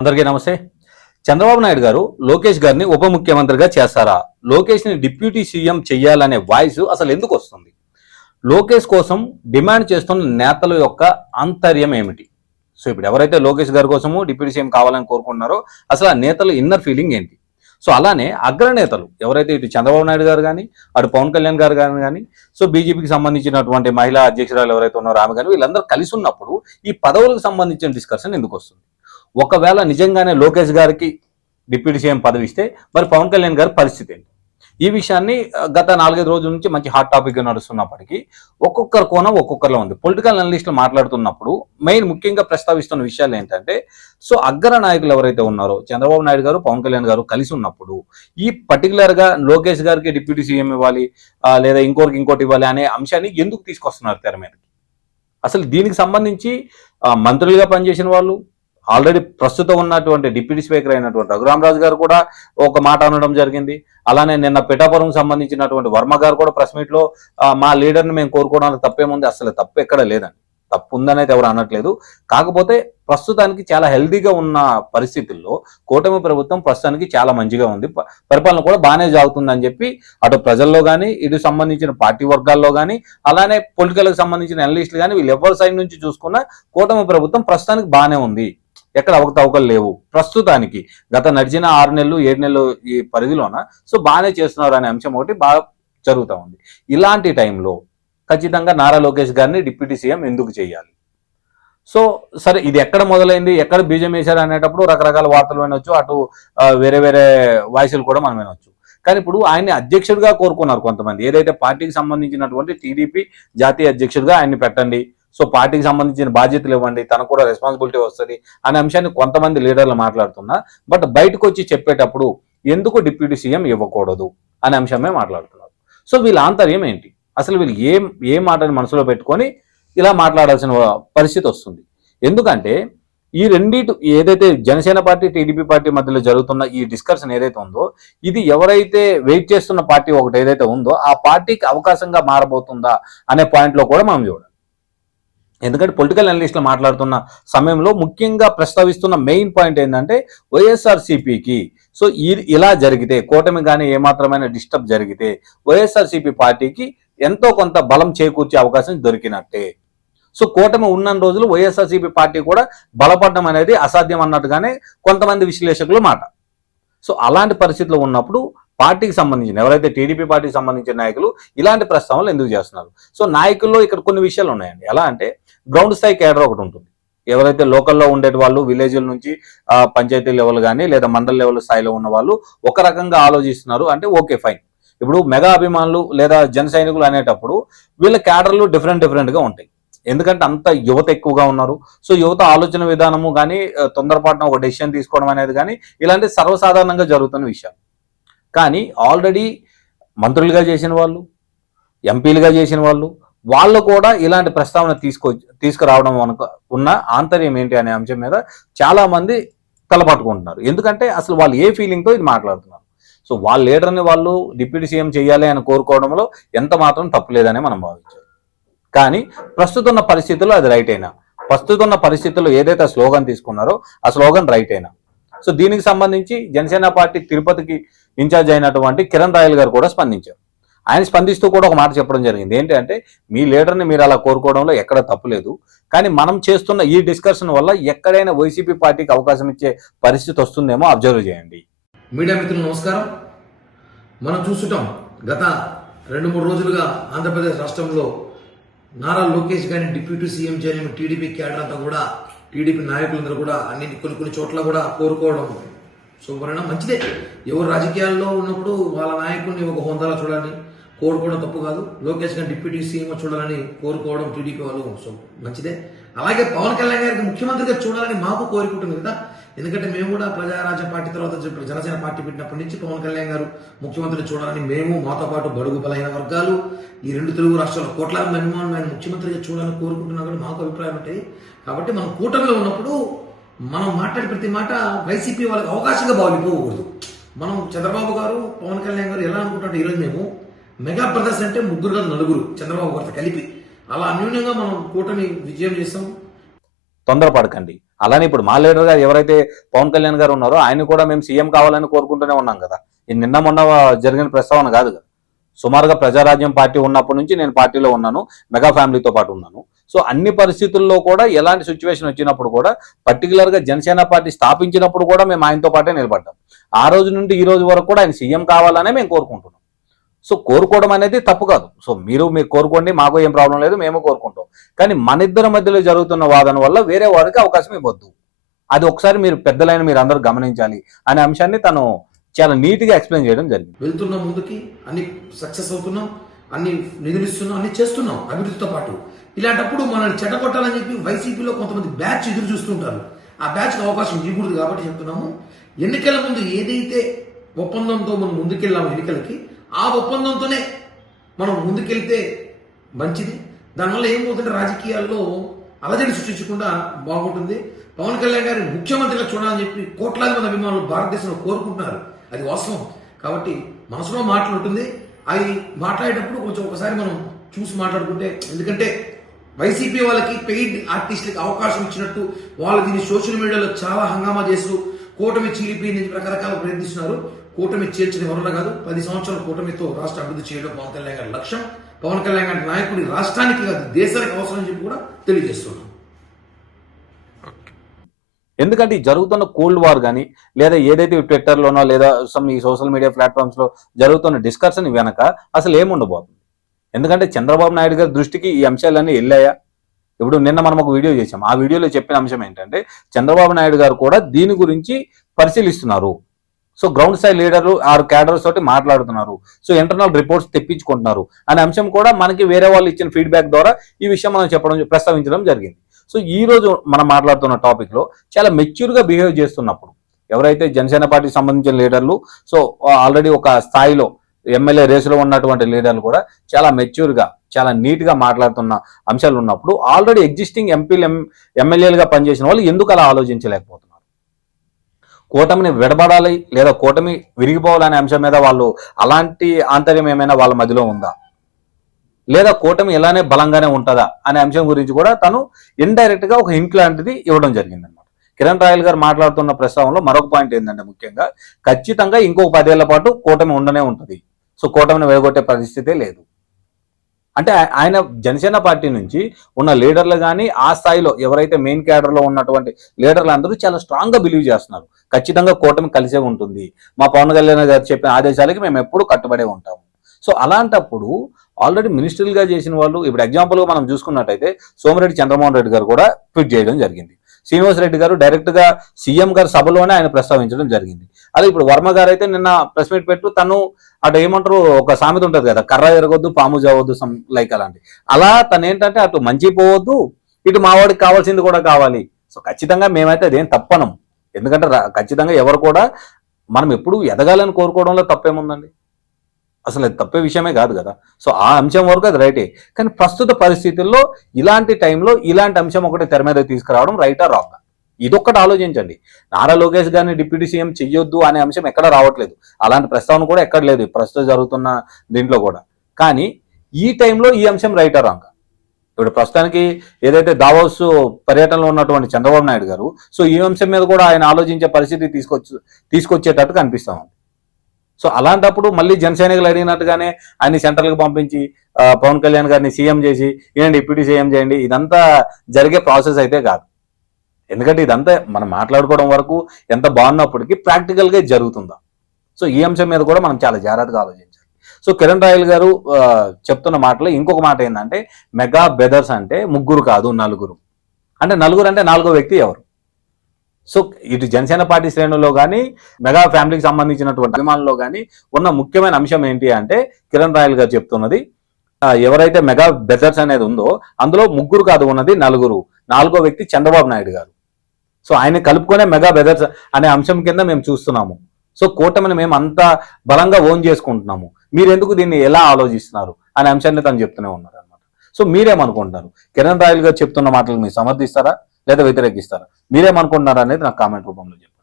అందరికీ నమస్తే. చంద్రబాబు నాయుడు గారు లోకేష్ గారిని ఉప ముఖ్యమంత్రిగా చేస్తారా? లోకేష్ని డిప్యూటీ సీఎం చెయ్యాలనే వాయిస్ అసలు ఎందుకు వస్తుంది? లోకేష్ కోసం డిమాండ్ చేస్తున్న నేతల యొక్క ఆంతర్యం ఏమిటి? సో ఇప్పుడు ఎవరైతే లోకేష్ గారి కోసము డిప్యూటీ సీఎం కావాలని కోరుకుంటున్నారో అసలు ఆ నేతల ఇన్నర్ ఫీలింగ్ ఏంటి? సో అలానే అగ్రనేతలు ఎవరైతే ఇటు చంద్రబాబు నాయుడు గారు కానీ అటు పవన్ కళ్యాణ్ గారు కానీ కానీ సో బీజేపీకి సంబంధించినటువంటి మహిళా అధ్యక్షురాలు ఎవరైతే ఉన్నారో ఆమె కానీ వీళ్ళందరూ కలిసి ఉన్నప్పుడు ఈ పదవులకు సంబంధించిన డిస్కషన్ ఎందుకు వస్తుంది? ఒకవేళ నిజంగానే లోకేష్ గారికి డిప్యూటీ సీఎం పదవి ఇస్తే మరి పవన్ కళ్యాణ్ గారి పరిస్థితి ఏంటి? ఈ విషయాన్ని గత నాలుగైదు రోజుల నుంచి మంచి హాట్ టాపిక్ నడుస్తున్నప్పటికీ ఒక్కొక్కరి కోణం ఒక్కొక్కరిలో ఉంది. పొలిటికల్ అనలిస్టులు మాట్లాడుతున్నప్పుడు మెయిన్ ముఖ్యంగా ప్రస్తావిస్తున్న విషయాలు ఏంటంటే సో అగ్ర నాయకులు ఎవరైతే ఉన్నారో చంద్రబాబు నాయుడు గారు పవన్ కళ్యాణ్ గారు కలిసి ఉన్నప్పుడు ఈ పర్టికులర్గా లోకేష్ గారికి డిప్యూటీ సీఎం ఇవ్వాలి లేదా ఇంకోరికి ఇంకోటి ఇవ్వాలి అనే అంశాన్ని ఎందుకు తీసుకొస్తున్నారు తెర మీదకి? అసలు దీనికి సంబంధించి మంత్రులుగా పనిచేసిన వాళ్ళు ఆల్రెడీ ప్రస్తుతం ఉన్నటువంటి డిప్యూటీ స్పీకర్ అయినటువంటి రఘురామరాజు గారు కూడా ఒక మాట అనడం జరిగింది. అలానే నిన్న పిఠాపురం సంబంధించినటువంటి వర్మ గారు కూడా ప్రెస్ మీట్లో మా లీడర్ని మేము కోరుకోవడానికి తప్పేముంది? అసలు తప్పు ఎక్కడ లేదండి. తప్పు ఉందని అయితే ఎవరు అనట్లేదు. కాకపోతే ప్రస్తుతానికి చాలా హెల్దీగా ఉన్న పరిస్థితుల్లో కూటమి ప్రభుత్వం ప్రస్తుతానికి చాలా మంచిగా ఉంది. ప- పరిపాలన కూడా బాగానే సాగుతుందని చెప్పి అటు ప్రజల్లో కానీ ఇటు సంబంధించిన పార్టీ వర్గాల్లో కానీ అలానే పొలిటికల్కి సంబంధించిన అనలిస్టులు కానీ వీళ్ళు ఎవరి సైడ్ నుంచి చూసుకున్నా కూటమి ప్రభుత్వం ప్రస్తుతానికి బాగానే ఉంది. ఎక్కడ అవకతవకలు లేవు. ప్రస్తుతానికి గత నడిచిన ఆరు నెలలు ఏడు నెలలు ఈ పరిధిలోన సో బాగానే చేస్తున్నారు అనే అంశం ఒకటి బాగా జరుగుతూ ఉంది. ఇలాంటి టైంలో ఖచ్చితంగా నారా లోకేష్ గారిని డిప్యూటీ సీఎం ఎందుకు చేయాలి? సో సరే ఇది ఎక్కడ మొదలైంది ఎక్కడ బీజం వేశారు అనేటప్పుడు రకరకాల వార్తలు వినొచ్చు అటు వేరే వేరే వాయిస్లు కూడా మనం వినొచ్చు. కానీ ఇప్పుడు ఆయన్ని అధ్యక్షుడిగా కోరుకున్నారు కొంతమంది. ఏదైతే పార్టీకి సంబంధించినటువంటి టీడీపీ జాతీయ అధ్యక్షుడిగా ఆయన్ని పెట్టండి సో పార్టీకి సంబంధించిన బాధ్యతలు ఇవ్వండి తనకు కూడా రెస్పాన్సిబిలిటీ వస్తుంది అనే అంశాన్ని కొంతమంది లీడర్లు మాట్లాడుతున్నా బట్ బయటకు వచ్చి చెప్పేటప్పుడు ఎందుకు డిప్యూటీ సీఎం ఇవ్వకూడదు అనే అంశమే మాట్లాడుతున్నారు. సో వీళ్ళ ఆంతర్యం ఏంటి? అసలు వీళ్ళు ఏం ఏ మాటని మనసులో పెట్టుకొని ఇలా మాట్లాడాల్సిన పరిస్థితి వస్తుంది? ఎందుకంటే ఈ రెండిటి ఏదైతే జనసేన పార్టీ టీడీపీ పార్టీ మధ్యలో జరుగుతున్న ఈ డిస్కషన్ ఏదైతే ఉందో ఇది ఎవరైతే వెయిట్ చేస్తున్న పార్టీ ఒకటి ఏదైతే ఉందో ఆ పార్టీకి అవకాశంగా మారబోతుందా అనే పాయింట్లో కూడా మనం చూడాలి. ఎందుకంటే పొలిటికల్ అనలిస్టులు మాట్లాడుతున్న సమయంలో ముఖ్యంగా ప్రస్తావిస్తున్న మెయిన్ పాయింట్ ఏంటంటే వైఎస్ఆర్సిపికి. సో ఈ ఇలా జరిగితే కూటమి కానీ ఏమాత్రమైన డిస్టర్బ్ జరిగితే వైఎస్ఆర్సిపి పార్టీకి ఎంతో కొంత బలం చేకూర్చే అవకాశం దొరికినట్టే. సో కూటమి ఉన్న రోజులు వైఎస్ఆర్సీపీ పార్టీ కూడా బలపడడం అనేది అసాధ్యం అన్నట్టుగానే కొంతమంది విశ్లేషకులు మాట. సో అలాంటి పరిస్థితులు ఉన్నప్పుడు పార్టీకి సంబంధించిన ఎవరైతే టీడీపీ పార్టీకి సంబంధించిన నాయకులు ఇలాంటి ప్రస్తావనలు ఎందుకు చేస్తున్నారు? సో నాయకుల్లో ఇక్కడ కొన్ని విషయాలు ఉన్నాయండి. ఎలా అంటే గ్రౌండ్ స్థాయి కేడర్ ఒకటి ఉంటుంది. ఎవరైతే లోకల్లో ఉండే వాళ్ళు విలేజ్ల నుంచి పంచాయతీ లెవెల్ కానీ లేదా మండల లెవెల్ స్థాయిలో ఉన్న వాళ్ళు ఒక రకంగా ఆలోచిస్తున్నారు అంటే ఓకే ఫైన్. ఇప్పుడు మెగా అభిమానులు లేదా జన సైనికులు అనేటప్పుడు వీళ్ళ క్యాడర్లు డిఫరెంట్ డిఫరెంట్గా ఉంటాయి. ఎందుకంటే అంత యువత ఎక్కువగా ఉన్నారు. సో యువత ఆలోచన విధానము కానీ తొందరపాటున ఒక డెసిషన్ తీసుకోవడం అనేది కానీ ఇలాంటి సర్వసాధారణంగా జరుగుతున్న విషయం కానీ ఆల్రెడీ మంత్రులుగా చేసిన వాళ్ళు ఎంపీలుగా చేసిన వాళ్ళు వాళ్ళు కూడా ఇలాంటి ప్రస్తావన తీసుకో తీసుకురావడం అనుక ఉన్న ఆంతర్యం ఏంటి అనే అంశం మీద చాలామంది తలపట్టుకుంటున్నారు. ఎందుకంటే అసలు వాళ్ళు ఏ ఫీలింగ్తో ఇది మాట్లాడుతున్నారు. సో వాళ్ళ లీడర్ని వాళ్ళు డిప్యూటీ సీఎం చేయాలి అని కోరుకోవడంలో ఎంత మాత్రం తప్పులేదని మనం భావించాం కానీ ప్రస్తుతం ఉన్న పరిస్థితుల్లో అది రైట్ అయినా ప్రస్తుతం ఉన్న పరిస్థితుల్లో ఏదైతే స్లోగన్ తీసుకున్నారో ఆ స్లోగన్ రైట్ అయినా. సో దీనికి సంబంధించి జనసేన పార్టీ తిరుపతికి ఇన్ఛార్జ్ అయినటువంటి కిరణ్ రాయల్ గారు కూడా స్పందించారు. ఆయన స్పందిస్తూ కూడా ఒక మాట చెప్పడం జరిగింది. ఏంటంటే మీ లీడర్ని మీరు అలా కోరుకోవడంలో ఎక్కడ తప్పులేదు కానీ మనం చేస్తున్న ఈ డిస్కషన్ వల్ల ఎక్కడైనా వైసీపీ పార్టీకి అవకాశం ఇచ్చే పరిస్థితి వస్తుందేమో అబ్జర్వ్ చేయండి. మీడియా మిత్రులు నమస్కారం. మనం చూసుటాం గత రెండు మూడు రోజులుగా ఆంధ్రప్రదేశ్ రాష్ట్రంలో నారా లోకేష్ గారిని డిప్యూటీ సీఎం చేయని టీడీపీ క్యాడర్ అంతా కూడా టీడీపీ నాయకులందరూ కూడా అన్ని కొన్ని కొన్ని చోట్ల కూడా కోరుకోవడం శుభ్రణ మంచిదే. ఎవరు రాజకీయాల్లో ఉన్నప్పుడు వాళ్ళ నాయకుడిని ఒక హోందాలో చూడాలని కోరుకోవడం తప్పు కాదు. లోకేష్ గారి డిప్యూటీ సీఎం చూడాలని కోరుకోవడం టీడీపీ వాళ్ళు సో మంచిదే. అలాగే పవన్ కళ్యాణ్ గారికి ముఖ్యమంత్రిగా చూడాలని మాకు కోరుకుంటుంది కదా. ఎందుకంటే మేము కూడా ప్రజారాజ్య పార్టీ తర్వాత జ- జనసేన పార్టీ పెట్టినప్పటి నుంచి పవన్ కళ్యాణ్ గారు ముఖ్యమంత్రి చూడాలని మేము మాతో పాటు బడుగు బలైన వర్గాలు ఈ రెండు తెలుగు రాష్ట్రాల కోట్లాది మంది ఆయన ముఖ్యమంత్రిగా చూడాలని కోరుకుంటున్నా కూడా మాకు అభిప్రాయం ఉంటాయి కాబట్టి మనం కూటమిలో ఉన్నప్పుడు మనం మాట్లాడే ప్రతి మాట వైసీపీ వాళ్ళకి అవకాశంగా భావిపోకూడదు మనం చంద్రబాబు గారు పవన్ కళ్యాణ్ గారు ఎలా అనుకుంటున్నాం ఈరోజు మేము మెగా బ్రదర్స్ అంటే ముగ్గురు కాదు నలుగురు చంద్రబాబు గారితో కలిపి. అలా అన్యూన్యంగా మనం కూటమి విజయం చేస్తాం. తొందరపడకండి. అలానే ఇప్పుడు మా లీడర్ గారు ఎవరైతే పవన్ కళ్యాణ్ గారు ఉన్నారో ఆయన కూడా మేము సీఎం కావాలని కోరుకుంటూనే ఉన్నాం కదా. ఇది నిన్న మొన్న జరిగిన ప్రస్తావన కాదు కదా. సుమారుగా ప్రజారాజ్యం పార్టీ ఉన్నప్పటి నుంచి నేను పార్టీలో ఉన్నాను మెగా ఫ్యామిలీతో పాటు ఉన్నాను. సో అన్ని పరిస్థితుల్లో కూడా ఎలాంటి సిచ్యువేషన్ వచ్చినప్పుడు కూడా పర్టికులర్గా జనసేన పార్టీ స్థాపించినప్పుడు కూడా మేము ఆయనతో పాటే నిలబడ్డాం. ఆ రోజు నుండి ఈ రోజు వరకు కూడా ఆయన సీఎం కావాలనే మేము కోరుకుంటున్నాం. సో కోరుకోవడం అనేది తప్పు కాదు. సో మీరు మీరు కోరుకోండి మాకు ఏం ప్రాబ్లం లేదు మేము కోరుకుంటాం. కానీ మన ఇద్దరి మధ్యలో జరుగుతున్న వాదన వల్ల వేరే వాడికి అవకాశం ఇవ్వద్దు. అది ఒకసారి మీరు పెద్దలైన మీరు అందరూ గమనించాలి అనే అంశాన్ని తను చాలా నీట్గా ఎక్స్ప్లెయిన్ చేయడం జరిగింది. వెళ్తున్నాం ముందుకి అన్ని సక్సెస్ అవుతున్నాం అన్ని నిధులు ఇస్తున్నాం అన్ని చేస్తున్నాం అభివృద్ధితో పాటు. ఇలాంటప్పుడు మనల్ని చెడగొట్టాలని చెప్పి వైసీపీలో కొంతమంది బ్యాచ్ ఎదురు చూస్తుంటారు. ఆ బ్యాచ్కి అవకాశం ఇవ్వకూడదు కాబట్టి చెప్తున్నాము. ఎన్నికల ముందు ఏదైతే ఒప్పందంతో మనం ముందుకెళ్ళాము ఎన్నికలకి ఆ ఒప్పందంతోనే మనం ముందుకెళ్తే మంచిది. దానివల్ల ఏమవుతుంటే రాజకీయాల్లో అలజడి సృష్టించకుండా బాగుంటుంది. పవన్ కళ్యాణ్ గారిని ముఖ్యమంత్రిగా చూడాలని చెప్పి కోట్లాది మంది అభిమానులు భారతదేశంలో కోరుకుంటున్నారు. అది వాస్తవం. కాబట్టి మనసులో మాటలు ఉంటుంది. అవి మాట్లాడేటప్పుడు కొంచెం ఒకసారి మనం చూసి మాట్లాడుకుంటే ఎందుకంటే వైసీపీ వాళ్ళకి పెయిడ్ ఆర్టిస్టులకి అవకాశం ఇచ్చినట్టు వాళ్ళు దీన్ని సోషల్ మీడియాలో చాలా హంగామా చేస్తూ కూటమి చీలిపోయింది రకరకాల ప్రయత్నిస్తున్నారు. కూటమి చేర్చిన ఎవరన్నా కాదు పది సంవత్సరాల కూటమితో రాష్ట్ర అభివృద్ధి చేయడం పవన్ కళ్యాణ్ గారి లక్ష్యం. పవన్ కళ్యాణ్ గారి నాయకుడి రాష్ట్రానికి కాదు దేశానికి అవసరం అని చెప్పి కూడా తెలియజేస్తున్నాం. ఎందుకంటే ఈ జరుగుతున్న కోల్డ్ వార్ కానీ లేదా ఏదైతే ట్విట్టర్లోనో లేదా సమ్ ఈ సోషల్ మీడియా ప్లాట్ఫామ్స్లో జరుగుతున్న డిస్కషన్ వెనక అసలు ఏముండబోతుంది? ఎందుకంటే చంద్రబాబు నాయుడు గారి దృష్టికి ఈ అంశాలన్నీ వెళ్ళాయా? ఇప్పుడు నిన్న మనం ఒక వీడియో చేసాం ఆ వీడియోలో చెప్పిన అంశం ఏంటంటే చంద్రబాబు నాయుడు గారు కూడా దీని గురించి పరిశీలిస్తున్నారు. సో గ్రౌండ్ స్థాయి లీడర్లు ఆరు క్యాడర్స్ తోటి మాట్లాడుతున్నారు. సో ఇంటర్నల్ రిపోర్ట్స్ తెప్పించుకుంటున్నారు. అనే అంశం కూడా మనకి వేరే వాళ్ళు ఇచ్చిన ఫీడ్బ్యాక్ ద్వారా ఈ విషయం మనం చెప్పడం ప్రస్తావించడం జరిగింది. సో ఈ రోజు మనం మాట్లాడుతున్న టాపిక్లో చాలా మెచ్యూర్గా బిహేవ్ చేస్తున్నప్పుడు ఎవరైతే జనసేన పార్టీకి సంబంధించిన లీడర్లు సో ఆల్రెడీ ఒక స్థాయిలో ఎమ్మెల్యే రేసులో ఉన్నటువంటి లీడర్లు కూడా చాలా మెచ్యూర్గా చాలా నీట్గా మాట్లాడుతున్న అంశాలు ఉన్నప్పుడు ఆల్రెడీ ఎగ్జిస్టింగ్ ఎంపీలు ఎమ్మెల్యేలుగా పనిచేసిన వాళ్ళు ఎందుకు అలా ఆలోచించలేకపోతున్నారు? కూటమిని విడబడాలి లేదా కూటమి విరిగిపోవాలనే అంశం మీద వాళ్ళు అలాంటి ఆంతర్యం ఏమైనా వాళ్ళ మధ్యలో ఉందా? లేదా కూటమి ఇలానే బలంగానే ఉంటుందా అనే అంశం గురించి కూడా తను ఇండైరెక్ట్గా ఒక హింట్ లాంటిది ఇవ్వడం జరిగిందన్నమాట. కిరణ్ రాయల్ గారు మాట్లాడుతున్న ప్రస్తావనలో మరొక పాయింట్ ఏంటంటే ముఖ్యంగా ఖచ్చితంగా ఇంకొక పదేళ్ళ పాటు కూటమి ఉండనే ఉంటుంది. సో కూటమిని వెలగొట్టే పరిస్థితే లేదు. అంటే ఆయన జనసేన పార్టీ నుంచి ఉన్న లీడర్లు కానీ ఆ స్థాయిలో ఎవరైతే మెయిన్ క్యాడర్లో ఉన్నటువంటి లీడర్లు అందరూ చాలా స్ట్రాంగ్గా బిలీవ్ చేస్తున్నారు. ఖచ్చితంగా కూటమి కలిసే ఉంటుంది. మా పవన్ కళ్యాణ్ గారు చెప్పిన ఆదేశాలకి మేము ఎప్పుడు కట్టుబడే ఉంటాము. సో అలాంటప్పుడు ఆల్రెడీ మినిస్టర్లుగా చేసిన వాళ్ళు ఇప్పుడు ఎగ్జాంపుల్గా మనం చూసుకున్నట్టయితే సోమిరెడ్డి చంద్రమోహన్ రెడ్డి గారు కూడా ట్వీట్ చేయడం జరిగింది. శ్రీనివాస్ రెడ్డి గారు డైరెక్ట్గా సీఎం గారి సభలోనే ఆయన ప్రస్తావించడం జరిగింది. అదే ఇప్పుడు వర్మ గారు అయితే నిన్న ప్రెస్ మీట్ పెట్టు తను అటు ఏమంటారు ఒక సామెత ఉంటది కదా కర్ర ఎరగొద్దు పాము చావద్దు సమ్ లైక్ అలాంటి. అలా తను ఏంటంటే అటు మంచి పోవద్దు ఇటు మావాడికి కావాల్సింది కూడా కావాలి. సో ఖచ్చితంగా మేమైతే అదేం తప్పనం. ఎందుకంటే ఖచ్చితంగా ఎవరు కూడా మనం ఎప్పుడు ఎదగాలని కోరుకోవడంలో తప్పేముందండి? అసలు అది తప్పే విషయమే కాదు కదా. సో ఆ అంశం వరకు అది రైటే. కానీ ప్రస్తుత పరిస్థితుల్లో ఇలాంటి టైంలో ఇలాంటి అంశం ఒకటి తెర మీద తీసుకురావడం రైటా రాంగ్? ఇదొక్కటి ఆలోచించండి. నారా లోకేష్ గారిని డిప్యూటీ సీఎం చెయ్యొద్దు అనే అంశం ఎక్కడ రావట్లేదు. అలాంటి ప్రస్తావన కూడా ఎక్కడ లేదు ప్రస్తుతం జరుగుతున్న దీంట్లో కూడా. కానీ ఈ టైంలో ఈ అంశం రైటర్ రాంగ్ ఇప్పుడు ప్రస్తుతానికి ఏదైతే దావోస్ పర్యటనలో ఉన్నటువంటి చంద్రబాబు నాయుడు గారు సో ఈ అంశం మీద కూడా ఆయన ఆలోచించే పరిస్థితి తీసుకొచ్చి తీసుకొచ్చేటట్టు కనిపిస్తా ఉంది. సో అలాంటప్పుడు మళ్ళీ జనసైనికులు అడిగినట్టుగానే ఆయన సెంట్రల్కి పంపించి పవన్ కళ్యాణ్ గారిని సీఎం చేసి ఈయన డిప్యూటీ సీఎం చేయండి. ఇదంతా జరిగే ప్రాసెస్ అయితే కాదు. ఎందుకంటే ఇదంతా మనం మాట్లాడుకోవడం వరకు ఎంత బాగున్నప్పటికీ ప్రాక్టికల్గా జరుగుతుందా. సో ఈ అంశం మీద కూడా మనం చాలా జాగ్రత్తగా ఆలోచించాలి. సో కిరణ్ రాయల్ గారు చెప్తున్న మాటలో ఇంకొక మాట ఏంటంటే మెగా బెదర్స్ అంటే ముగ్గురు కాదు నలుగురు. అంటే నలుగురు అంటే నాలుగో వ్యక్తి ఎవరు? సో ఇటు జనసేన పార్టీ శ్రేణుల్లో కానీ మెగా ఫ్యామిలీకి సంబంధించినటువంటి అభిమానుల్లో కానీ ఉన్న ముఖ్యమైన అంశం ఏంటి అంటే కిరణ్ రాయల్ గారు చెప్తున్నది ఎవరైతే మెగా బెదర్స్ అనేది ఉందో అందులో ముగ్గురు కాదు ఉన్నది నలుగురు. నాలుగో వ్యక్తి చంద్రబాబు నాయుడు గారు. సో ఆయన కలుపుకొనే మెగా బెదర్స్ అనే అంశం కింద మేము చూస్తున్నాము. సో కూటమిని మేము అంత బలంగా ఓన్ చేసుకుంటున్నాము. మీరు ఎందుకు దీన్ని ఎలా ఆలోచిస్తున్నారు అనే అంశాన్ని తను చెప్తూనే ఉన్నారు అనమాట సో మీరేమనుకుంటున్నారు? కిరణ్ రాయల్ గారు చెప్తున్న మాటలు మీరు సమర్థిస్తారా? లేదా వ్యతిరేకిస్తారా? మీరేమనుకుంటున్నారా అనేది నాకు కామెంట్ రూపంలో చెప్పండి.